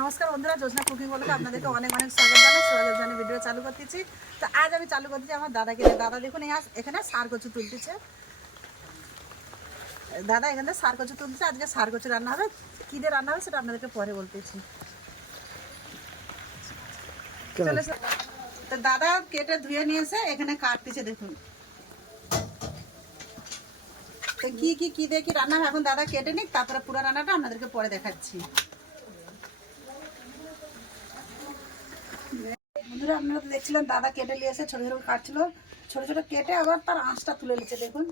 নমস্কার বন্ধুরা যোজনা কুকিং বলতে আপনাদেরকে অনেক অনেক স্বাগত জানাই। সোজা জানি ভিডিও চালু করতেছি তো আজ আমি চালু করতেছি আমার দাদাকে। দাদা দেখুন এখানে সার কচু তুলতেছে। দাদা এখানে সার কচু তুলতেছে। আজকে সার কচু রান্না হবে। কী দিয়ে রান্না হবে সেটা আপনাদেরকে পরে বলতেছি। তো দাদা কেটে ধুয়ে নিয়েছে এখানে কাটতেছে দেখুন। তো কি কি কি দিয়ে কি রান্না হবে? এখন দাদা কেটে নিক তারপরে পুরো রান্নাটা আপনাদেরকে পরে দেখাচ্ছি। বন্ধুরা, আপনারা তো দেখছিলেন, দাদা কেটে নিয়ে এসে ছোট ছোট কাটছিল। ছোট ছোট কেটে আবার তার আঁশটা তুলে নিচ্ছে, দেখুন।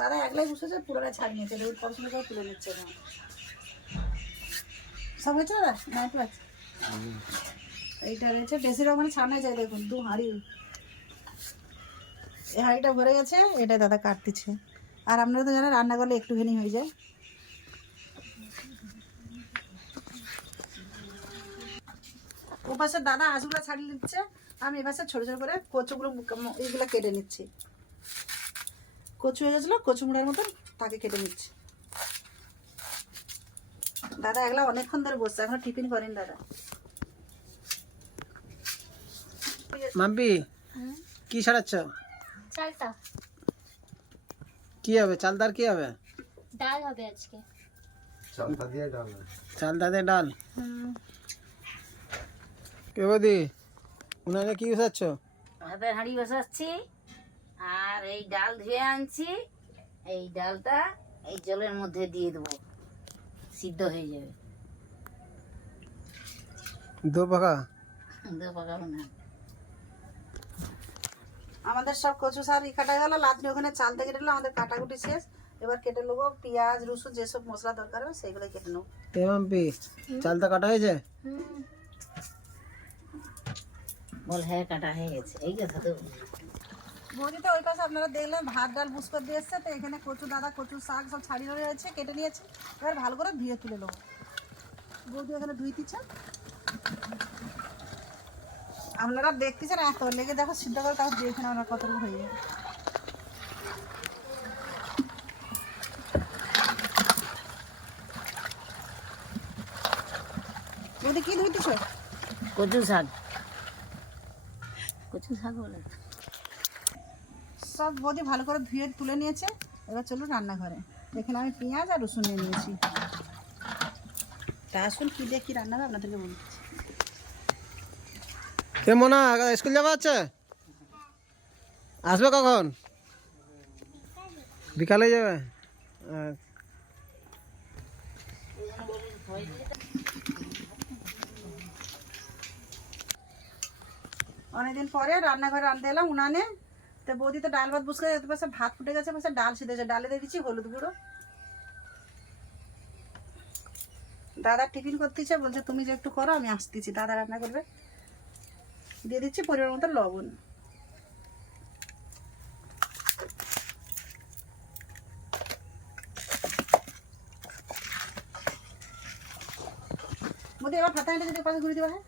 দাদা একলাই বসেছে পুরোটাই ছাড় নিয়েছে, দেখুন পড়াশোনা করে তুলে নিচ্ছে। সব হয়েছে দাদা? না একটু আছে। এইটা রয়েছে বেশি রকমের ছাড়ানো যায়, দেখুন, দু হাঁড়ি। এই হাঁড়িটা ভরে গেছে এটা দাদা কাটতেছে। আর আপনারা তো জানেন রান্না করলে একটুখানি হয়ে যায়। ও পাশে দাদা আঁশগুলো ছাড়িয়ে নিচ্ছে আমি এ পাশে ছোটো ছোটো করে কচুগুলো এইগুলো কেটে নিচ্ছি। কচু হয়ে গেছিল কচু মুড়ার মতন তাকে কেটে নিচ্ছি। দাদা এগুলা অনেকক্ষণ ধরে বসছে এখনও টিফিন করেন দাদা। মাম্পি কি ছাড়াচ্ছ চালটা। কি হবে? চালদার কি হবে? ডাল হবে আজকে। চালদা দিয়ে ডাল কে বৌদি? উনারে কি বসাচ্ছ? ভাতের হাঁড়ি বসাচ্ছি আর এই ডাল ধুয়ে আনছি এই ডালটা এই জলের মধ্যে দিয়ে দেবো সিদ্ধ হয়ে যাবে। দো পাকা? দু পাকাবো না আমাদের সব কচু সার কাটা গেল লাদনি ওখানে চাল থেকে দিল আমাদের কাটাকুটি শেষ। এবার কেটে নেব পেঁয়াজ রসুন যেসব মশলা দরকার হবে সেগুলো কেটে নেব। এ চালটা কাটা হয়েছে? বল হ্যাঁ কাটা হয়ে গেছে। এই কথা তো। বৌদিতে ওই পাশে আপনারা দেখলেন ভাত ডাল বুস দিয়ে এসছে তো এখানে কচু দাদা কচু শাক সব ছাড়িয়ে রয়েছে কেটে নিয়েছে। এবার ভালো করে ধুয়ে তুলে নেব। বৌদি এখানে ধুইতেছে আপনারা দেখতেছেন এত লেগে দেখো সিদ্ধ করে তারপর দেখেন আমরা কতটুকু হয়ে যায়। বৌদি কি ধুইতেছ? কচু শাক। কচু শাক বলে সব বৌদি ভালো করে ধুয়ে তুলে নিয়েছে। এবার চলুন রান্নাঘরে। এখানে আমি পেঁয়াজ আর রসুন নিয়ে নিয়েছি। তা আসুন কী দিয়ে কী রান্না হবে আপনাদেরকে বলছি কে মোনা স্কুল যাওয়া আছে আসবে কখন? বিকালে যাবে? আহ, অনেকদিন পরে রান্নাঘরে রান্না এলাম উনানে। তো বৌদি তো ডাল ভাত বসে এত পাশে ভাত ফুটে গেছে, পাশে ডাল সিদ্ধেছে ডালে দিয়ে দিচ্ছি হলুদ গুঁড়ো। দাদা টিফিন করতেছে, বলছে তুমি যে একটু করো, আমি আসতেছি। দাদা রান্না করবে। দিয়ে দিচ্ছি পরিমাণ মতো লবণ। বৌদি, এবার ভাতা যদি পাশে ঘুরে দেওয়া হয়?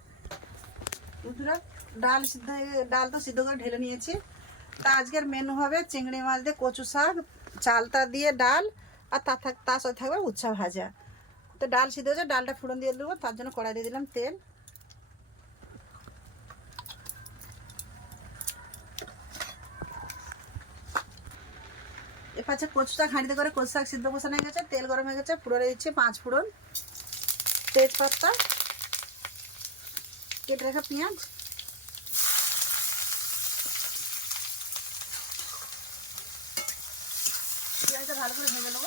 ডাল সিদ্ধ ডাল তো সিদ্ধ করে ঢেলে নিয়েছি। তা আজকের মেনু হবে চিংড়ি মাছ দিয়ে কচু শাক, চালতা দিয়ে ডাল, আর তা থাক তার সাথে থাকবে উচ্ছা ভাজা। তো ডাল সিদ্ধ হয়েছে, ডালটা ফুটন দিয়ে দেবো, তার জন্য কড়াই দিয়ে দিলাম তেল। এ পাচ্ছে কচু শাক হাঁড়িতে করে কচু শাক সিদ্ধ বসানো হয়ে গেছে, তেল গরম হয়ে গেছে, পুরো দিচ্ছি পাঁচ ফোড়ন। তেজপাতা, কেটে রাখা পেঁয়াজ পেঁয়াজটা ভালো করে ভেজে নেব।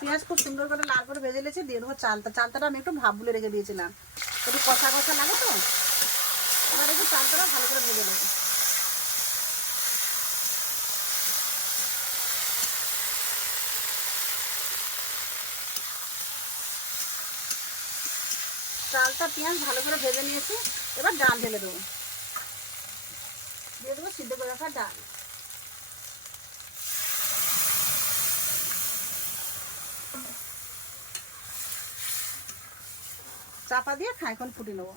পেঁয়াজ খুব সুন্দর করে লাল করে ভেজে নিয়েছি, দিয়ে দেবো চালটা। চালটাটা আমি একটু ভাব বলে রেখে দিয়েছিলাম। একটু কষা কষা লাগে তো। এবার একটু চালটাটা ভালো করে ভেজে নেব। চালটা পেঁয়াজ ভালো করে ভেজে নিয়েছি, এবার ডাল ঢেলে দেবো। দিয়ে দেবো সিদ্ধ করে রাখা ডাল। চাপা দিয়ে খাইখন ফুটে নেব।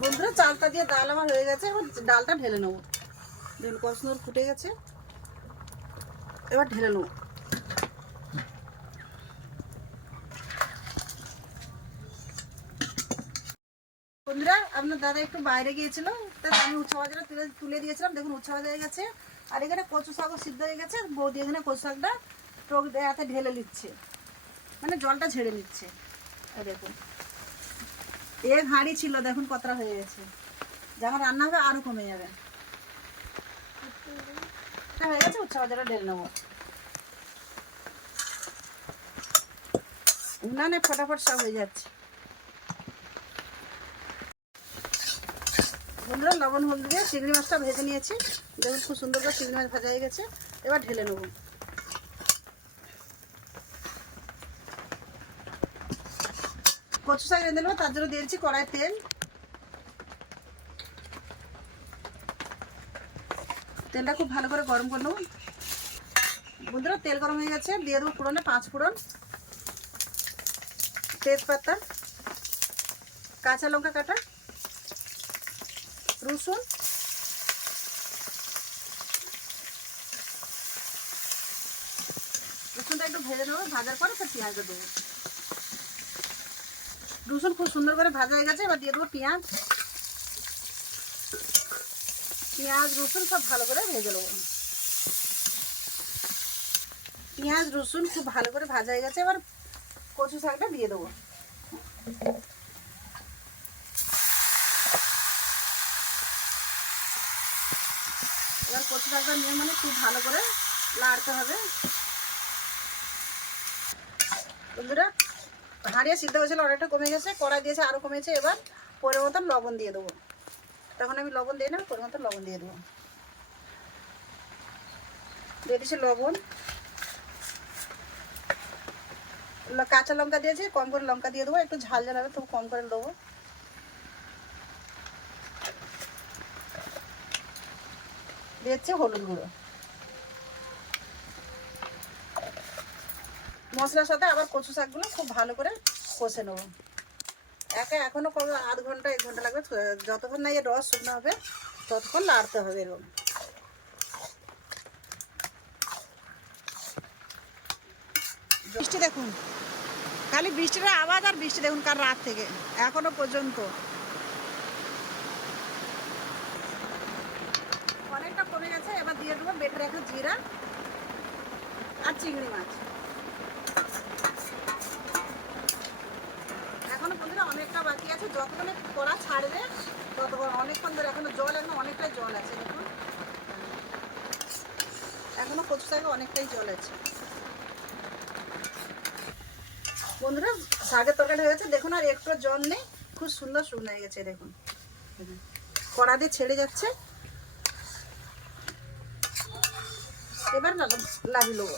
বন্ধুরা, চালটা দিয়ে ডাল আমার হয়ে গেছে, এবার ডালটা ঢেলে নেব। দেখুন কত ফুটে গেছে, এবার ঢেলে নেব। বন্ধুরা, আপনার দাদা একটু বাইরে গিয়েছিল, তা আমি উচ্চ বাজারে তুলে তুলে দিয়েছিলাম, দেখুন উচ্চ বাজারে গেছে। আর এখানে কচু শাকও সিদ্ধ হয়ে গেছে, বৌদি এখানে কচু শাকটা টক হাতে ঢেলে নিচ্ছে। মানে জলটা ঝেড়ে নিচ্ছে। দেখুন। এক হাঁড়ি ছিল, দেখুন কতটা হয়ে গেছে। যখন রান্না হবে আরও কমে যাবে। হয়ে গেছে, উচ্চ বাজারে ঢেলে নেব। উনানে ফটাফট সব হয়ে যাচ্ছে। বন্ধুরা, লবণ, হলদি দিয়ে চিংড়ি মাছটা ভেজে নিয়েছি। দেখুন খুব সুন্দর করে চিংড়ি মাছ ভাজা হয়ে গেছে। এবার ঢেলে নেব। কচু শাক রেঁধে নেব তার জন্য দিয়েছি কড়াই তেল। তেলটা খুব ভালো করে গরম করে নেব। বন্ধুরা, তেল গরম হয়ে গেছে, দিয়ে দেবো ফোড়নে পাঁচ ফোড়ন। তেজপাতা, কাঁচা লঙ্কা কাটা, রসুন। রসুনটা একটু ভেজে নেব, ভাজার পরে তার পেঁয়াজটা দেবো। রসুন খুব সুন্দর করে ভাজা হয়ে গেছে, এবার দিয়ে দেবো পেঁয়াজ। পেঁয়াজ, রসুন সব ভালো করে ভেজে নেব। পেঁয়াজ, রসুন খুব ভালো করে ভাজা হয়ে গেছে, এবার কচু শাকটা দিয়ে দেবো। এবার কচু শাকটা নিয়ে মানে খুব ভালো করে লাড়তে হবে। বন্ধুরা হাঁড়িয়ে সিদ্ধ হয়েছিল অনেকটা কমে গেছে, কড়াই দিয়েছে আরও কমেছে, এবার পরের মতন লবণ দিয়ে দেবো। তখন আমি লবণ দিয়ে না পরের মতন লবণ দিয়ে দেবো। দিয়ে দিয়েছি লবণ। কাঁচা লঙ্কা দিয়েছি, কম করে লঙ্কা দিয়ে দেবো, একটু ঝাল ঝাল হবে তবু কম করে দেবো। দিয়েছি হলুদ গুঁড়ো। মশলার সাথে আবার কচু শাকগুলো খুব ভালো করে কষে নেব। একা এখনও কম আধ ঘণ্টা, এক ঘণ্টা লাগবে, যতক্ষণ না এর রস শুকনো হবে, ততক্ষণ লাড়তে হবে এরকম। বৃষ্টি দেখুন, খালি বৃষ্টির আওয়াজ আর বৃষ্টি দেখুন কার রাত থেকে, এখনও পর্যন্ত। অনেকটা কমে গেছে, এবার দিয়ে দেবো বেটে রাখা জিরা আর চিংড়ি মাছ। এখনও বন্ধুরা অনেকটা বাকি আছে। যতক্ষণে কড়া ছাড়বে, ততক্ষণ অনেকক্ষণ ধরে এখনও জল, এখনও অনেকটাই জল আছে, দেখুন। এখনও কচু শাকে অনেকটাই জল আছে। বন্ধুরা, শাকের তরকারি হয়ে গেছে। দেখুন আর একটু জল নেই, খুব সুন্দর শুকনো হয়ে গেছে, দেখুন। কড়া দিয়ে ছেড়ে যাচ্ছে। এবার লাগি নেব।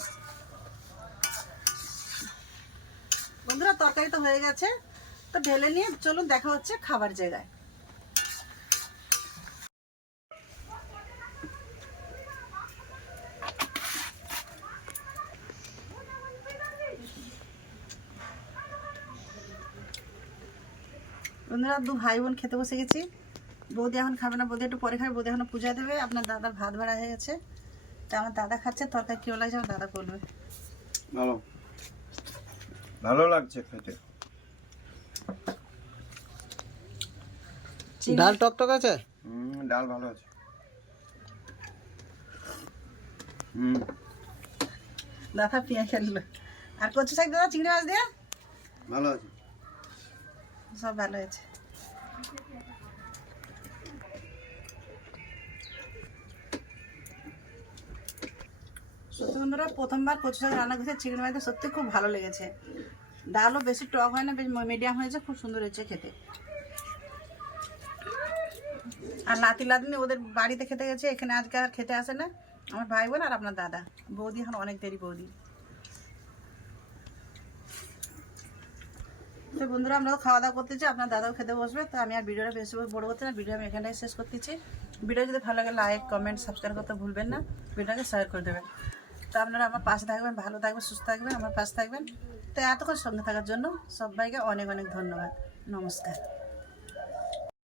বন্ধুরা, তরকারি তো হয়ে গেছে। তো ঢেলে নিয়ে চলুন দেখা হচ্ছে খাবার জায়গায়। বন্ধুরা, দু ভাই বোন খেতে বসে গেছি। বৌদি এখন খাবে না, বৌদি একটু পরে খাবে, বৌদি এখন পূজা দেবে। আপনার দাদার ভাত ভাড়া হয়ে গেছে। তা আমার দাদা খাচ্ছে, তরকারি কেউ লাগছে, আমার দাদা করবে। ভালো। ভালো লাগছে খেতে। ডাল টকটক আছে? হুম ডাল ভালো আছে। হুম। দাদা পেঁয়াজ খেললো আর কচু শাক দাদা চিংড়ি মাছ দিয়ে? ভালো আছে। সব ভালো হয়েছে বন্ধুরা, প্রথমবার কচু শাক রান্না করছে, চিংড়ি দিয়ে সত্যি খুব ভালো লেগেছে। ডালও বেশি টক হয় না, বেশ মিডিয়াম হয়েছে, খুব সুন্দর হয়েছে খেতে। আর নাতি লাদিনি ওদের বাড়িতে খেতে গেছে, এখানে আজকে আর খেতে আসে না। আমার ভাই বোন আর আপনার দাদা। বৌদি এখন অনেক দেরি বৌদি। তো বন্ধুরা আমরা খাওয়া দাওয়া করতেছি আপনার দাদাও খেতে বসবে। তো আমি আর ভিডিওটা বেশি বড় করতে না, ভিডিও আমি এখানটাই শেষ করতেছি। ভিডিও যদি ভালো লাগে লাইক কমেন্ট সাবস্ক্রাইব করতে ভুলবেন না। ভিডিওটাকে শেয়ার করে দেবেন। তো আপনারা আমার পাশে থাকবেন, ভালো থাকবেন, সুস্থ থাকবেন, আমার পাশে থাকবেন। তো এতক্ষণ সঙ্গে থাকার জন্য সবাইকে অনেক অনেক ধন্যবাদ। নমস্কার।